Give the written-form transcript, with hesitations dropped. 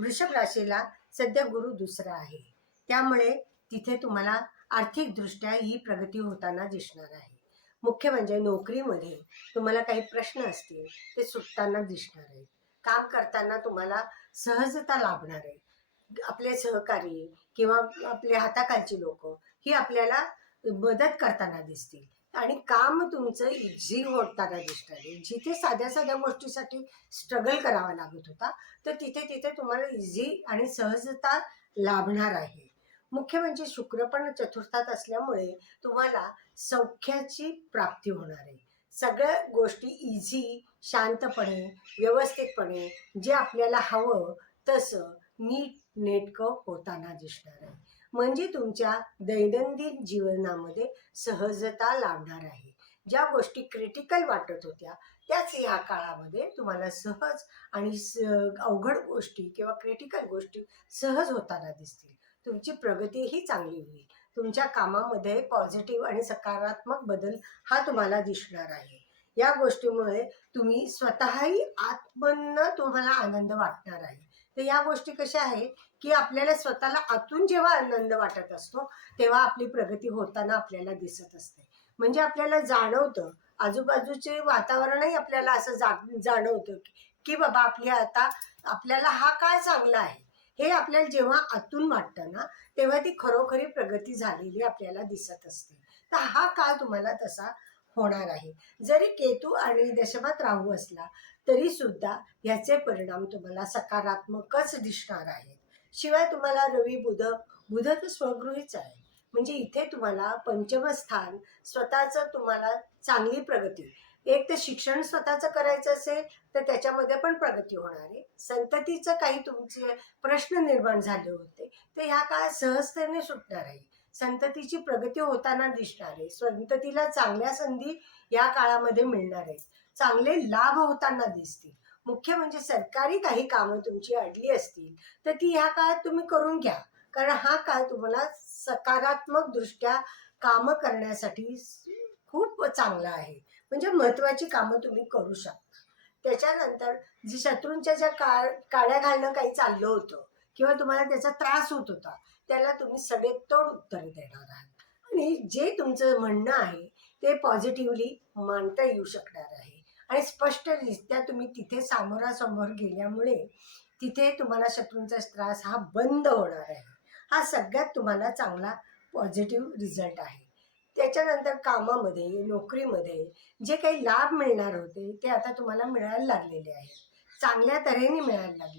वृषभ राशीला सध्या गुरु दुसरा आहे, त्यामुळे तिथे तुम्हाला आर्थिकदृष्ट्या ही प्रगती होताना दिसणार आहे. मुख्य म्हणजे नोकरीमध्ये तुम्हाला काही प्रश्न असतील ते सुटताना दिसणार आहेत. काम करताना तुम्हाला सहजता लाभणार आहे. आपले सहकारी किंवा आपले हाताखालची लोक ही आपल्याला मदत करताना दिसतील आणि काम तुमचं इझी होताना दिसणार आहे. जिथे साध्या साध्या गोष्टीसाठी स्ट्रगल करावा लागत होता, तर तिथे तिथे तुम्हाला इझी आणि सहजता लाभणार आहे. मुख्य म्हणजे शुक्र पण चतुर्थात असल्यामुळे तुम्हाला सौख्याची प्राप्ती होणार आहे. सगळ्या गोष्टी इझी, शांतपणे, व्यवस्थितपणे जे आपल्याला हवं तसं नीट नेटकं होताना दिसणार आहे. म्हणजे तुमच्या दैनंदिन जीवनामध्ये सहजता लाभणार आहे. ज्या गोष्टी क्रिटिकल वाटत होत्या त्याच या काळामध्ये तुम्हाला सहज आणि अवघड गोष्टी किंवा क्रिटिकल गोष्टी सहज होताना दिसतील. तुमची प्रगतीही चांगली होईल. तुमच्या कामामध्ये पॉझिटिव्ह आणि सकारात्मक बदल हा तुम्हाला दिसणार आहे. या गोष्टीमुळे तुम्ही स्वतःही आत्मनं तुम्हाला आनंद वाटणार आहे. तर या गोष्टी कशा आहे की आपल्याला स्वतःला आतून जेव्हा आनंद वाटत असतो तेव्हा आपली प्रगती होताना आपल्याला दिसत असते. म्हणजे आपल्याला जाणवतं, आजूबाजूचे वातावरणही आपल्याला असं जाणवतं की बाबा आपल्याला हा काळ चांगला आहे. हे आपल्याला जेव्हा आतून वाटतं ना, तेव्हा ती खरोखरी प्रगती झालेली आपल्याला दिसत असते. तर हा काळ तुम्हाला तसा होणार आहे. जरी केतू आणि दशमात राहू असला तरी सुद्धा याचे परिणाम तुम्हाला सकारात्मकच दिसणार आहेत. शिवाय तुम्हाला रवी बुध तर स्वगृहीच आहे. म्हणजे इथे तुम्हाला पंचमस्थान स्वतःचं तुम्हाला चांगली प्रगती. एक तर शिक्षण स्वतःचं करायचं असेल तर त्याच्यामध्ये पण प्रगती होणार आहे. संततीचं काही तुमचे प्रश्न निर्माण झाले होते ते ह्या काळात सहजतेने सुटणार आहे. संततीची प्रगती होताना दिसणार आहे. संततीला चांगल्या संधी या काळामध्ये मिळणार आहेत. चांगले लाभ होताना दिसतील. मुख्य म्हणजे सरकारी काही कामं तुमची अडली असतील तर ती ह्या काळात तुम्ही करून घ्या. कारण हा काळ तुम्हाला सकारात्मक दृष्ट्या कामं करण्यासाठी खूप चांगला आहे. म्हणजे महत्त्वाची कामं तुम्ही करू शकता. त्याच्यानंतर जी शत्रूंच्या ज्या काड्या घालणं काही चाललं होतं किंवा तुम्हाला त्याचा त्रास होत होता त्याला तुम्ही सडेतोड उत्तर देणार आहात आणि जे तुमचं म्हणणं आहे ते पॉझिटिव्हली मांडता येऊ शकणार आहे. आणि स्पष्टरित्या तुम्ही तिथे सामोरासमोर गेल्यामुळे तिथे तुम्हाला शत्रूंचा त्रास हा बंद होणार आहे. हा सगळ्यात तुम्हाला चांगला पॉझिटिव्ह रिझल्ट आहे. त्याच्यानंतर कामामध्ये, नोकरीमध्ये जे काही लाभ मिळणार होते ते आता तुम्हाला मिळायला लागलेले आहेत. चांगल्या तऱ्हेने मिळायला लागले.